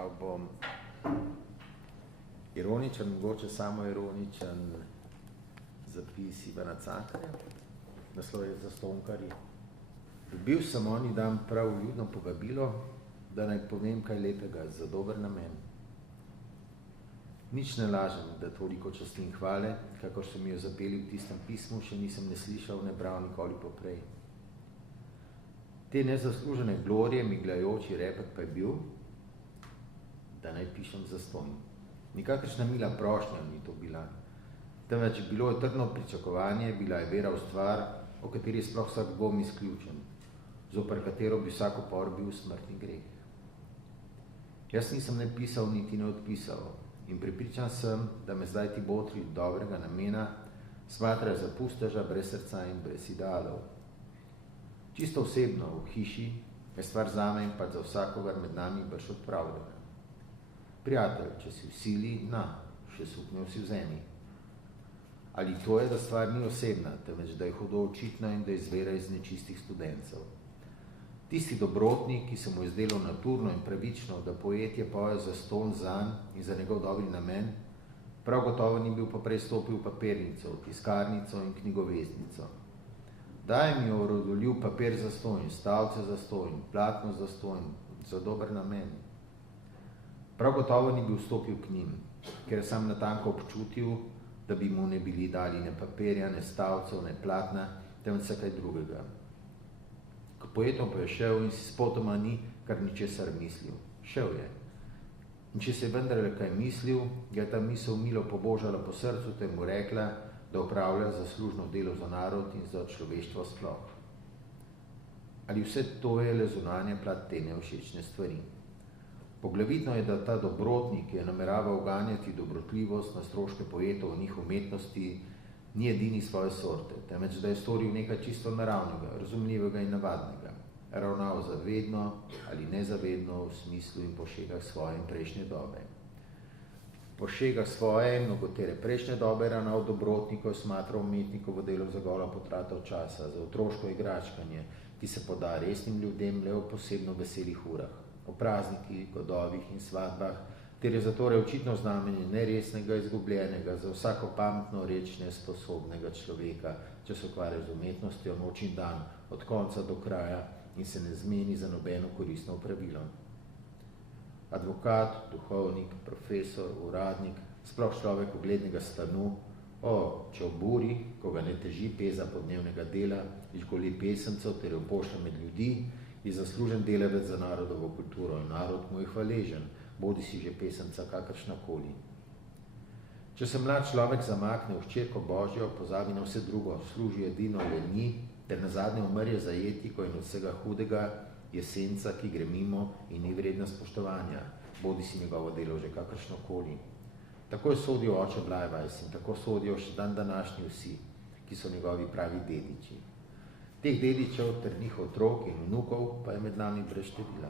prebral bom ironičen, mogoče samo ironičen zapis Ivana Cankarja, naslov je Zastonjkarji. Bil sem oni dan prav ljudno povabilo, da naj povem kaj lepega za dober namen. Nič ne lažem, da toliko časti in hvale, kakor so mi jo zapeli v tistem pismu, še nisem ne slišal, ne bral nikoli poprej. Te nezaslužene glorije, migljajoči repet pa je bil, da naj pišem zastonj. Nikakršna mila prošnja ni to bila, temveč bilo je trdno pričakovanje, bila je vera v stvar, o kateri je sploh vsak dvom izključen, zoper katero bi vsak upor bil smrtni greh. Jaz nisem ne pisal, niti ne odpisal in prepričan sem, da me zdaj ti botri dobrega namena smatrajo za pusteža brez srca in brez idealov. Čisto osebno v hiši je stvar zame in pa za vsakogar med nami brž odpravljena. Prijatelj, če si v sili, še suknjo si vzemi. Ali to je, da stvar ni osebna, temveč da je hudo očitna in da izvira iz nečistih studencev. Tisti dobrotnik, ki se mu je zdelo naturno in pravično, da poetje poje zastonj zanj in za njegov dobri namen, prav gotovo ni bil pa prej stopil v papirnico, tiskarnico in knjigoveznico. Daj mi rodoljiv papir zastonj, stavce zastonj, platno zastonj, za dober namen. Prav gotovo ni bil stopil k njim, ker je sam natanko občutil, da bi mu ne bili dali ne papirja, ne stavcev, ne platna, temveč vse kaj drugega. K poetom pa je šel in si spotoma ni kar ničesar mislil. Šel je. In če se je vendarle kaj mislil, ga je ta misel milo pobožala po srcu, te mu rekla, da opravlja zaslužno delo za narod in za človeštvo sploh. Ali vse to je le zunanja plat te nevšečne stvari? Poglavitno je, da ta dobrotnik, ki je nameraval uganjati dobrotljivost na stroške poetov v njih umetnosti, ni edini svoje sorte, temveč da je storil nekaj čisto naravnega, razumljivega in navadnega, ravnal zavedno ali nezavedno v smislu in pošegah svoje in prejšnje dobe. Pošegah svoje in mnogotere prejšnje dobe ravnal dobrotnikov, smatral umetnikovo delo za gola potrata časa, za otroško igračkanje, ki se poda resnim ljudem le v posebno veselih urah, o praznikih, godovih in svadbah, ter je zatorej očitno znamenje neresnega, izgubljenega, za vsako pametno reč nesposobnega človeka, če se ukvarja z umetnostjo noč in dan, od konca do kraja in se ne zmeni za nobeno koristno pravilo. Advokat, duhovnik, profesor, uradnik, sploh človek uglednega stanu, če oburi, ko ga ne teži peza podnevnega dela, izgoli pesemcev ter jo pošlje med ljudi, je zaslužen delavec za narodovo kulturo in narod mu je hvaležen, bodi si že pesemca kakršnakoli. Če se mlad človek zamakne v hčerko Božjo, pozabi na vse drugo, služi edino le njih, ter nazadnje umrje za etiko in od vsega hudega, je senca, ki gre mimo in ni vredna spoštovanja, bodi si njegovo delo že kakršnokoli. Tako je sodil oče Blajvajs in tako sodijo še dan današnji vsi, ki so njegovi pravi dediči. Teh dedičev ter njih otrok in vnukov pa je med nami brez števila.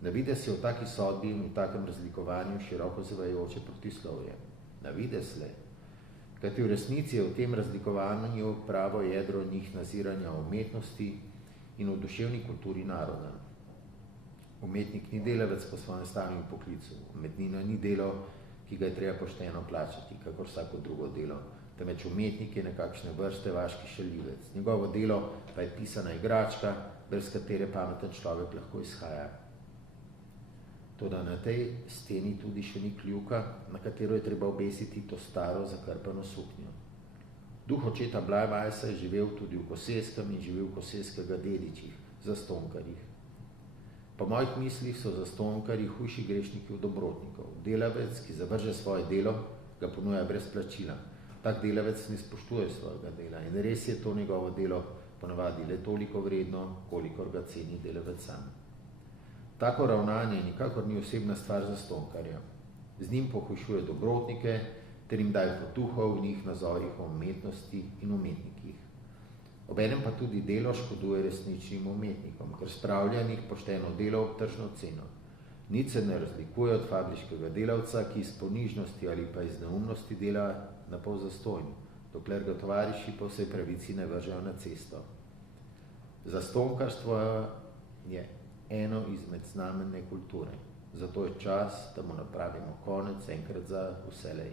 Navidez je v taki sodbi in v takem razlikovanju široko zavajajoče protislovje. Navidez le, kajti v resnici je v tem razlikovanju pravo jedro njih naziranja o umetnosti in v duševni kulturi naroda. Umetnik ni delavec po svojem stanju poklicu, umetnina ni delo, ki ga je treba pošteno plačati, kakor vsako drugo delo, temveč umetnik je nekakšne vrste vaški šaljivec. Njegovo delo pa je pisana igračka, brez katere pameten človek lahko izhaja. Toda na tej steni tudi še ni kljuka, na katero je treba obesiti to staro zakrpano suknjo. Duh očeta Blajvajsa je živel tudi v Koselskem in živel v Koselskega dedičih, Zastonjkarjih. Po mojih mislih so Zastonjkarji hujši grešniki od dobrotnikov. Delavec, ki zavrže svoje delo, ga ponuja brez plačila. Tak delavec ne spoštuje svojega dela in res je to njegovo delo ponavadi le toliko vredno, kolikor ga ceni delavec sam. Tako ravnanje nikakor ni osebna stvar Zastonjkarja. Z njim pohujšuje dobrotnike, ter jim daje potuho v njih nazorih o umetnosti in umetnikih. Obenem pa tudi delo škoduje resničnim umetnikom, ker spravlja njih pošteno delo ob tržno ceno. Nič se ne razlikuje od fabriškega delavca, ki iz ponižnosti ali pa iz neumnosti dela na pol zastonj, dokler ga tovariši po vsej pravici ne vržejo na cesto. Zastonjkarstvo je eno izmed znamene kulture. zato je čas, da mu napravimo konec enkrat za vselej.